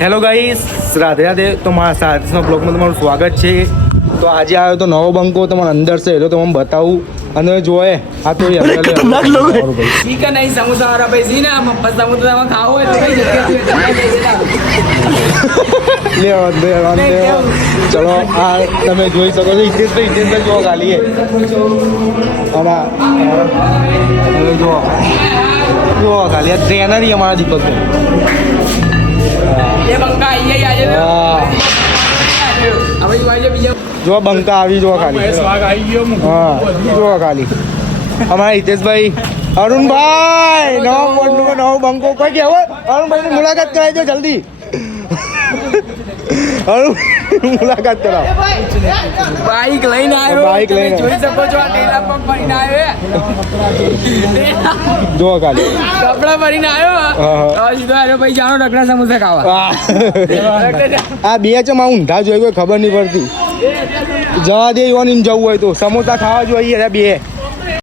Hello guys, Radhe Radhe. તો મારા સાતસના બ્લોગમાં તમારું સ્વાગત છે. તો આજે આવ્યો તો નવો બંકો તમારે અંદર છે એટલે તમને બતાવું અને જોએ આ તો ठीक है नहीं समोसा वाला भाई सी ना समोसा में खाओ है तो ચલો આ તમે જોઈ શકો છો. હિતેશભાઈ જોવા ખાલી જોવા ખાલી આ ટ્રેનર અમારા દીપકભાઈ. ये बंका आई है आज अब ये बीजा જો બંકા આવી જોવા ખાલી. હા જોવા ખાલી અમારા હિતેશભાઈ. અરુણભાઈ નવો બંકો કોઈ કહેવો અરુણભાઈની મુલાકાત કરાવી દો જલ્દી. અરુણ મુલાકાત કરાવો. बाइक लઈને આવ્યો બાઈક લઈને જોઈ શકો છો આ ટેલા પર ભરીને આવ્યો જોવા ખાલી. કપડા ભરીને આવ્યો તો સીધો આવ્યો ભાઈ જાણો રગડા સમોસા ખાવા આ બે ચમાં ઊંધા જોઈ કોઈ ખબર નહીં પડતી. જવા દે એવા જવું હોય તો સમોસા ખાવા જોઈએ બે.